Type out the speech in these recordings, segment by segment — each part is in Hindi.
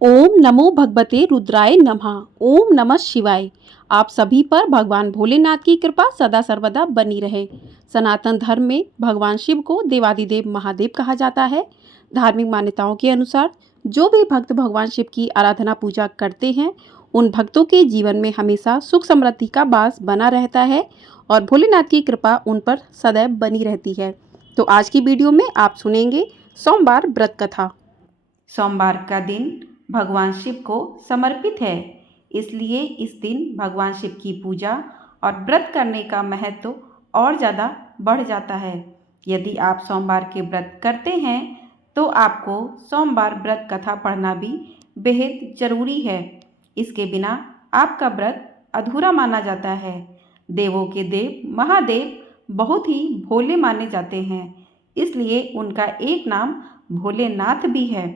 ओम नमो भगवते रुद्राय नमः। ओम नमः शिवाय। आप सभी पर भगवान भोलेनाथ की कृपा सदा सर्वदा बनी रहे। सनातन धर्म में भगवान शिव को देवादिदेव महादेव कहा जाता है। धार्मिक मान्यताओं के अनुसार जो भी भक्त भगवान शिव की आराधना पूजा करते हैं उन भक्तों के जीवन में हमेशा सुख समृद्धि का वास बना रहता है और भोलेनाथ की कृपा उन पर सदैव बनी रहती है। तो आज की वीडियो में आप सुनेंगे सोमवार व्रत कथा। सोमवार का दिन भगवान शिव को समर्पित है, इसलिए इस दिन भगवान शिव की पूजा और व्रत करने का महत्व और ज़्यादा बढ़ जाता है। यदि आप सोमवार के व्रत करते हैं तो आपको सोमवार व्रत कथा पढ़ना भी बेहद ज़रूरी है। इसके बिना आपका व्रत अधूरा माना जाता है। देवों के देव महादेव बहुत ही भोले माने जाते हैं, इसलिए उनका एक नाम भोलेनाथ भी है।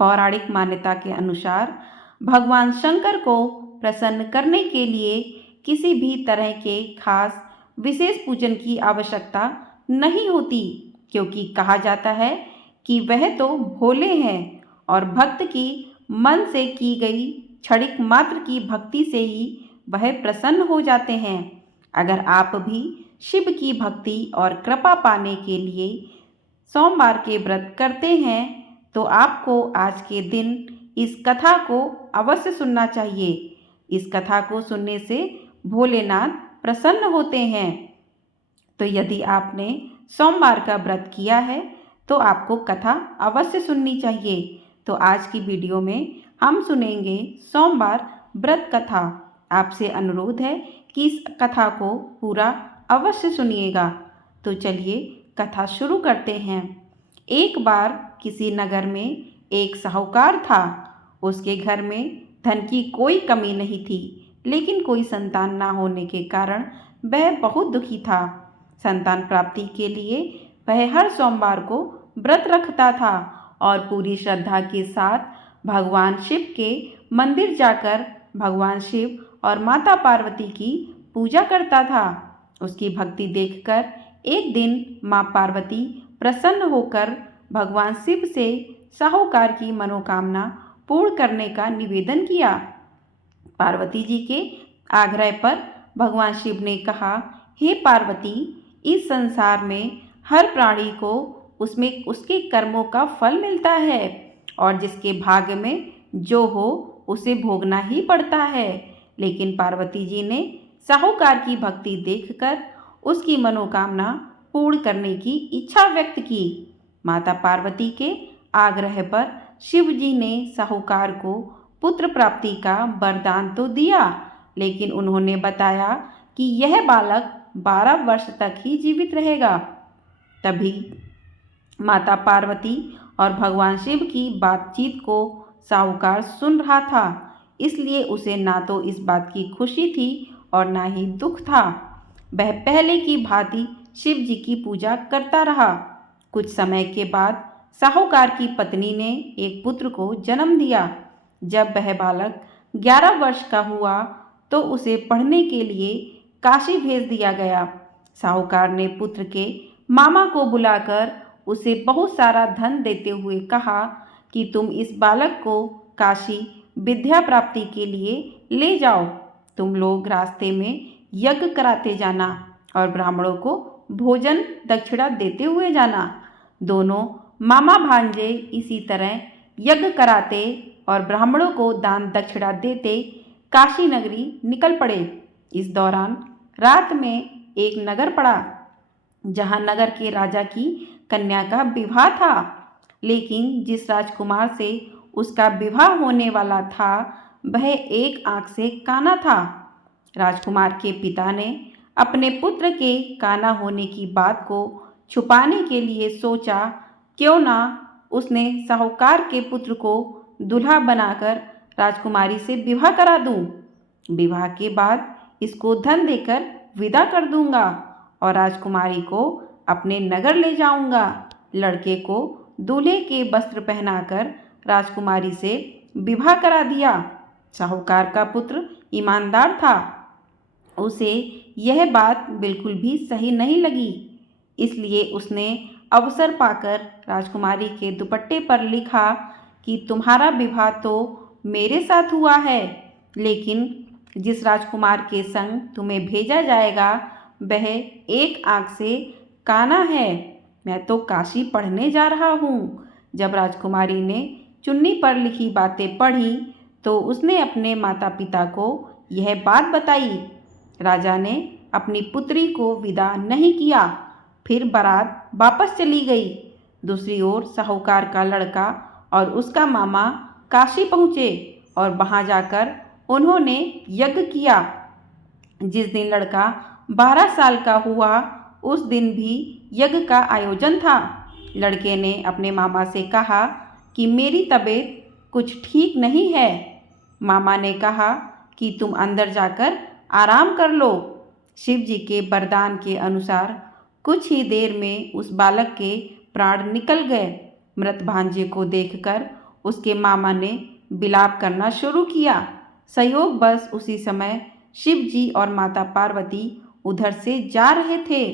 पौराणिक मान्यता के अनुसार भगवान शंकर को प्रसन्न करने के लिए किसी भी तरह के खास विशेष पूजन की आवश्यकता नहीं होती, क्योंकि कहा जाता है कि वह तो भोले हैं और भक्त की मन से की गई क्षणिक मात्र की भक्ति से ही वह प्रसन्न हो जाते हैं। अगर आप भी शिव की भक्ति और कृपा पाने के लिए सोमवार के व्रत करते हैं तो आपको आज के दिन इस कथा को अवश्य सुनना चाहिए। इस कथा को सुनने से भोलेनाथ प्रसन्न होते हैं। तो यदि आपने सोमवार का व्रत किया है तो आपको कथा अवश्य सुननी चाहिए। तो आज की वीडियो में हम सुनेंगे सोमवार व्रत कथा। आपसे अनुरोध है कि इस कथा को पूरा अवश्य सुनिएगा। तो चलिए कथा शुरू करते हैं। एक बार किसी नगर में एक साहूकार था। उसके घर में धन की कोई कमी नहीं थी, लेकिन कोई संतान ना होने के कारण वह बहुत दुखी था। संतान प्राप्ति के लिए वह हर सोमवार को व्रत रखता था और पूरी श्रद्धा के साथ भगवान शिव के मंदिर जाकर भगवान शिव और माता पार्वती की पूजा करता था। उसकी भक्ति देखकर एक दिन माँ पार्वती प्रसन्न होकर भगवान शिव से साहूकार की मनोकामना पूर्ण करने का निवेदन किया। पार्वती जी के आग्रह पर भगवान शिव ने कहा, हे पार्वती, इस संसार में हर प्राणी को उसमें उसके कर्मों का फल मिलता है और जिसके भाग्य में जो हो उसे भोगना ही पड़ता है। लेकिन पार्वती जी ने साहूकार की भक्ति देखकर उसकी मनोकामना पूर्ण करने की इच्छा व्यक्त की। माता पार्वती के आग्रह पर शिव जी ने साहूकार को पुत्र प्राप्ति का वरदान तो दिया, लेकिन उन्होंने बताया कि यह बालक 12 वर्ष तक ही जीवित रहेगा। तभी माता पार्वती और भगवान शिव की बातचीत को साहूकार सुन रहा था, इसलिए उसे ना तो इस बात की खुशी थी और ना ही दुख था। वह पहले की भांति शिव जी की पूजा करता रहा। कुछ समय के बाद साहूकार की पत्नी ने एक पुत्र को जन्म दिया। जब वह बालक 11 वर्ष का हुआ तो उसे पढ़ने के लिए काशी भेज दिया गया। साहूकार ने पुत्र के मामा को बुलाकर उसे बहुत सारा धन देते हुए कहा कि तुम इस बालक को काशी विद्या प्राप्ति के लिए ले जाओ। तुम लोग रास्ते में यज्ञ कराते जाना और ब्राह्मणों को भोजन दक्षिणा देते हुए जाना। दोनों मामा भांजे इसी तरह यज्ञ कराते और ब्राह्मणों को दान दक्षिणा देते काशी नगरी निकल पड़े। इस दौरान रात में एक नगर पड़ा, जहां नगर के राजा की कन्या का विवाह था। लेकिन जिस राजकुमार से उसका विवाह होने वाला था वह एक आंख से काना था। राजकुमार के पिता ने अपने पुत्र के काना होने की बात को छुपाने के लिए सोचा, क्यों ना उसने साहूकार के पुत्र को दूल्हा बनाकर राजकुमारी से विवाह करा दूं। विवाह के बाद इसको धन देकर विदा कर दूंगा और राजकुमारी को अपने नगर ले जाऊंगा। लड़के को दूल्हे के वस्त्र पहनाकर राजकुमारी से विवाह करा दिया। साहूकार का पुत्र ईमानदार था, उसे यह बात बिल्कुल भी सही नहीं लगी, इसलिए उसने अवसर पाकर राजकुमारी के दुपट्टे पर लिखा कि तुम्हारा विवाह तो मेरे साथ हुआ है, लेकिन जिस राजकुमार के संग तुम्हें भेजा जाएगा वह एक आँख से काना है। मैं तो काशी पढ़ने जा रहा हूँ। जब राजकुमारी ने चुन्नी पर लिखी बातें पढ़ी तो उसने अपने माता पिता को यह बात बताई। राजा ने अपनी पुत्री को विदा नहीं किया, फिर बारात वापस चली गई। दूसरी ओर साहूकार का लड़का और उसका मामा काशी पहुँचे और वहाँ जाकर उन्होंने यज्ञ किया। जिस दिन लड़का 12 साल का हुआ उस दिन भी यज्ञ का आयोजन था। लड़के ने अपने मामा से कहा कि मेरी तबीयत कुछ ठीक नहीं है। मामा ने कहा कि तुम अंदर जाकर आराम कर लो। शिव जी के वरदान के अनुसार कुछ ही देर में उस बालक के प्राण निकल गए। मृत भांजे को देखकर उसके मामा ने विलाप करना शुरू किया। संयोगवश उसी समय शिव जी और माता पार्वती उधर से जा रहे थे।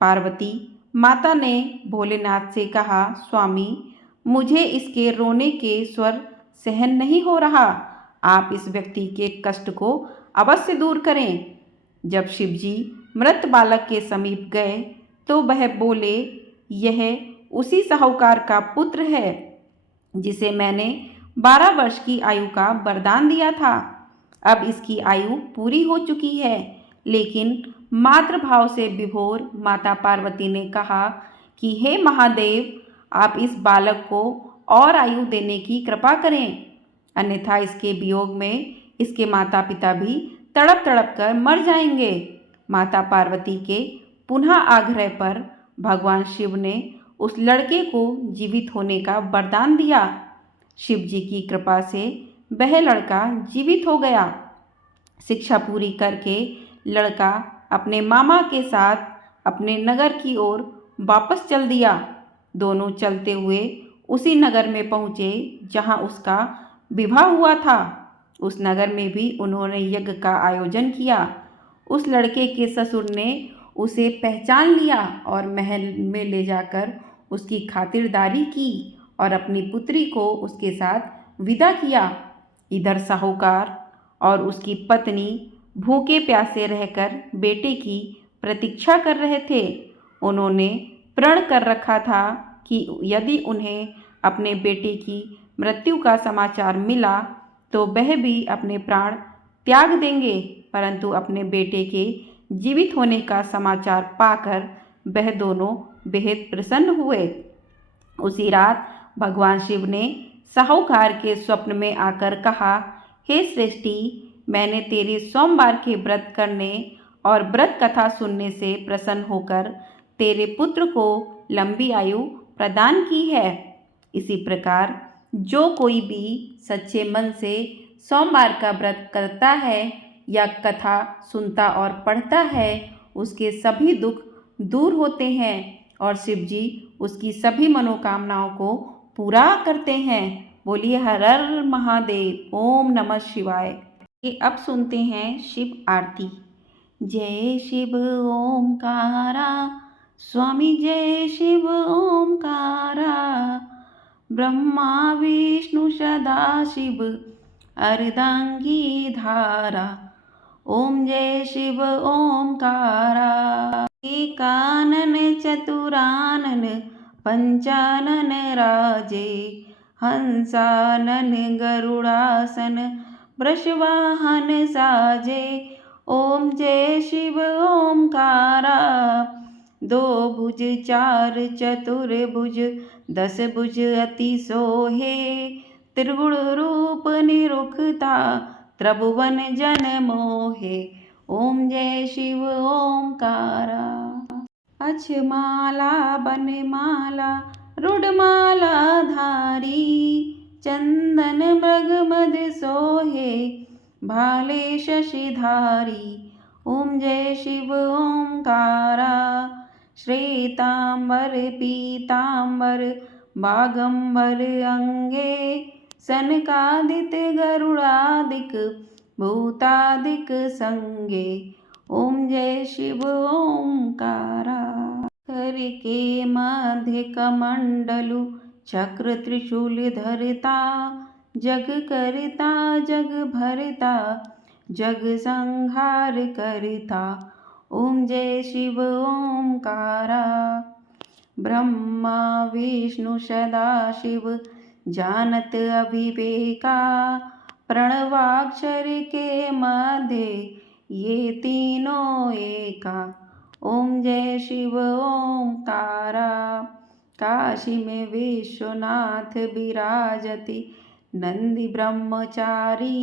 पार्वती माता ने भोलेनाथ से कहा, स्वामी, मुझे इसके रोने के स्वर सहन नहीं हो रहा। आप इस व्यक्ति के कष्ट को अवश्य दूर करें। जब शिव जी मृत बालक के समीप गए तो वह बोले, यह उसी साहूकार का पुत्र है जिसे मैंने 12 वर्ष की आयु का वरदान दिया था। अब इसकी आयु पूरी हो चुकी है। लेकिन मातृभाव से विभोर माता पार्वती ने कहा कि हे महादेव, आप इस बालक को और आयु देने की कृपा करें, अन्यथा इसके वियोग में इसके माता पिता भी तड़प तड़प कर मर जाएंगे। माता पार्वती के पुनः आग्रह पर भगवान शिव ने उस लड़के को जीवित होने का वरदान दिया। शिव जी की कृपा से वह लड़का जीवित हो गया। शिक्षा पूरी करके लड़का अपने मामा के साथ अपने नगर की ओर वापस चल दिया। दोनों चलते हुए उसी नगर में पहुँचे जहाँ उसका विवाह हुआ था। उस नगर में भी उन्होंने यज्ञ का आयोजन किया। उस लड़के के ससुर ने उसे पहचान लिया और महल में ले जाकर उसकी खातिरदारी की और अपनी पुत्री को उसके साथ विदा किया। इधर साहूकार और उसकी पत्नी भूखे प्यासे रहकर बेटे की प्रतीक्षा कर रहे थे। उन्होंने प्रण कर रखा था कि यदि उन्हें अपने बेटे की मृत्यु का समाचार मिला तो वह भी अपने प्राण त्याग देंगे, परंतु अपने बेटे के जीवित होने का समाचार पाकर वह दोनों बेहद प्रसन्न हुए। उसी रात भगवान शिव ने साहूकार के स्वप्न में आकर कहा, हे सृष्टि, मैंने तेरे सोमवार के व्रत करने और व्रत कथा सुनने से प्रसन्न होकर तेरे पुत्र को लंबी आयु प्रदान की है। इसी प्रकार जो कोई भी सच्चे मन से सोमवार का व्रत करता है या कथा सुनता और पढ़ता है, उसके सभी दुख दूर होते हैं और शिव जी उसकी सभी मनोकामनाओं को पूरा करते हैं। बोलिए हर हर महादेव, ओम नमः शिवाय। ये अब सुनते हैं शिव आरती। जय शिव ओमकारा, स्वामी जय शिव ओमकारा, ब्रह्मा विष्णु सदा शिव अर्धांगी धारा। ओम जय शिव ओमकारा। एकानन चतुरानन पंचानन राजे, हंसानन गरुड़ासन वृषवाहन साजे। ओम जय शिव ओमकारा। दो भुज चार चतुर्भुज, 10 भुज अति सोहे, त्रिगुण रूप निरुखता त्रिभुवन जन मोहे। ओम जय शिव ओमकारा। अक्षमाला बनमाला रुडमाला धारी, चंदन मृग मद सोहे, भाले शशिधारी। ओम जय शिव ओमकारा। श्वेतांबर पीतांबर बागंबर अंगे, सनकादिक गरुड़ादिक भूतादिक संगे। ओम जय शिव ओमकारा। कर के मध्य कमंडलु चक्र त्रिशूल धरता जग करता जग भरता जग संहार करता ओम जय शिव ओमकारा। ब्रह्मा विष्णु सदा शिव जानत अभिवेका प्रणवाक्षर के मध्य ये तीनों एका ओम जय शिव ओमकारा। काशी में विश्वनाथ विराजति नंदी ब्रह्मचारी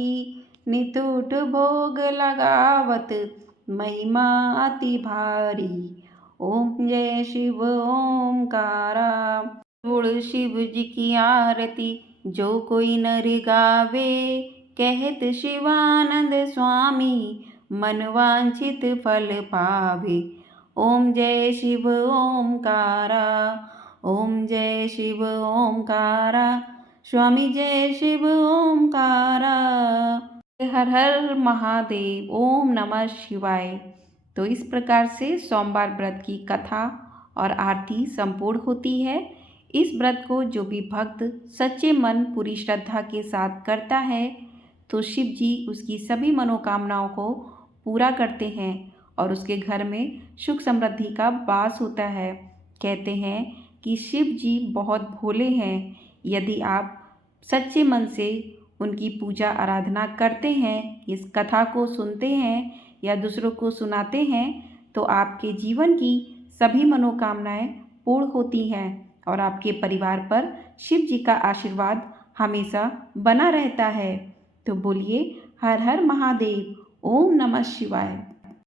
नितुट भोग लगावत महिमा अति भारी ओम जय शिव ओमकारा। गुण शिव जी की आरती जो कोई नर गावे कहत शिवानंद स्वामी मनवांछित फल पावे ओम जय शिव ओमकारा। ओम जय शिव ओमकारा स्वामी जय शिव ओमकारा। हर हर महादेव ओम नमः शिवाय। तो इस प्रकार से सोमवार व्रत की कथा और आरती संपूर्ण होती है। इस व्रत को जो भी भक्त सच्चे मन पूरी श्रद्धा के साथ करता है तो शिव जी उसकी सभी मनोकामनाओं को पूरा करते हैं और उसके घर में सुख समृद्धि का वास होता है। कहते हैं कि शिव जी बहुत भोले हैं। यदि आप सच्चे मन से उनकी पूजा आराधना करते हैं, इस कथा को सुनते हैं या दूसरों को सुनाते हैं तो आपके जीवन की सभी मनोकामनाएं पूर्ण होती हैं और आपके परिवार पर शिव जी का आशीर्वाद हमेशा बना रहता है। तो बोलिए हर हर महादेव ओम नमः शिवाय।